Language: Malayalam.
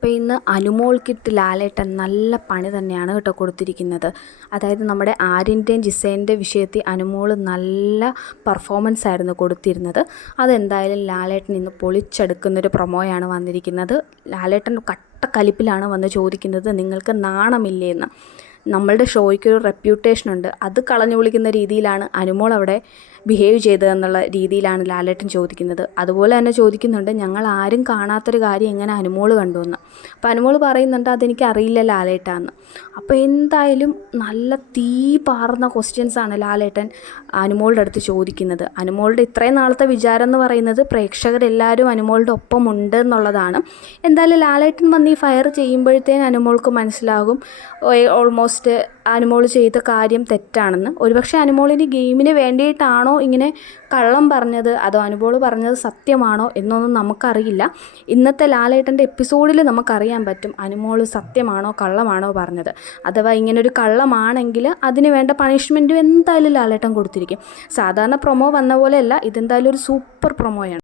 അപ്പോൾ ഇന്ന് അനുമോൾക്കിട്ട് ലാലേട്ടൻ നല്ല പണി തന്നെയാണ് കേട്ടോ കൊടുത്തിരിക്കുന്നത്. അതായത് നമ്മുടെ ആര്യൻ്റെയും ജിസേൻ്റെ വിഷയത്തിൽ അനുമോൾ നല്ല പെർഫോമൻസ് ആയിരുന്നു കൊടുത്തിരുന്നത്. അതെന്തായാലും ലാലേട്ടൻ ഇന്ന് പൊളിച്ചെടുക്കുന്നൊരു പ്രൊമോയാണ് വന്നിരിക്കുന്നത്. ലാലേട്ടൻ കട്ടക്കലിപ്പിലാണ് വന്ന് ചോദിക്കുന്നത്, നിങ്ങൾക്ക് നാണമില്ലേ എന്ന്. നമ്മളുടെ ഷോയ്ക്കൊരു റെപ്യൂട്ടേഷനുണ്ട്, അത് കളഞ്ഞു വിളിക്കുന്ന രീതിയിലാണ് അനുമോൾ അവിടെ ബിഹേവ് ചെയ്തതെന്നുള്ള രീതിയിലാണ് ലാലേട്ടൻ ചോദിക്കുന്നത്. അതുപോലെ തന്നെ ചോദിക്കുന്നുണ്ട്, ഞങ്ങൾ ആരും കാണാത്തൊരു കാര്യം എങ്ങനെ അനുമോൾ കണ്ടു എന്ന്. അപ്പോൾ അനുമോൾ പറയുന്നുണ്ട്, അതെനിക്ക് അറിയില്ല ലാലേട്ടാന്ന്. അപ്പോൾ എന്തായാലും നല്ല തീ പാർന്ന ക്വസ്റ്റ്യൻസാണ് ലാലേട്ടൻ അനുമോളുടെ അടുത്ത് ചോദിക്കുന്നത്. അനുമോളുടെ ഇത്രയും നാളത്തെ വിചാരം എന്ന് പറയുന്നത് പ്രേക്ഷകരെല്ലാവരും അനുമോളുടെ ഒപ്പം ഉണ്ട് എന്നുള്ളതാണ്. എന്തായാലും ലാലേട്ടൻ വന്ന് ഈ ഫയർ ചെയ്യുമ്പോഴത്തേന് അനുമോൾക്ക് മനസ്സിലാകും ഓൾമോസ്റ്റ് അനുമോൾ ചെയ്ത കാര്യം തെറ്റാണെന്ന്. ഒരുപക്ഷെ അനുമോളിന് ഗെയിമിന് വേണ്ടിയിട്ടാണോ ഇങ്ങനെ കള്ളം പറഞ്ഞത്, അതോ അനുമോൾ പറഞ്ഞത് സത്യമാണോ എന്നൊന്നും നമുക്കറിയില്ല. ഇന്നത്തെ ലാലേട്ടൻ്റെ എപ്പിസോഡിൽ നമുക്കറിയാൻ പറ്റും അനുമോൾ സത്യമാണോ കള്ളമാണോ പറഞ്ഞത്. അഥവാ ഇങ്ങനൊരു കള്ളമാണെങ്കിൽ അതിന് വേണ്ട പണിഷ്മെൻറ്റും എന്തായാലും ലാലേട്ടൻ കൊടുത്തിരിക്കും. സാധാരണ പ്രൊമോ വന്ന പോലെയല്ല, ഇതെന്തായാലും ഒരു സൂപ്പർ പ്രൊമോയാണ്.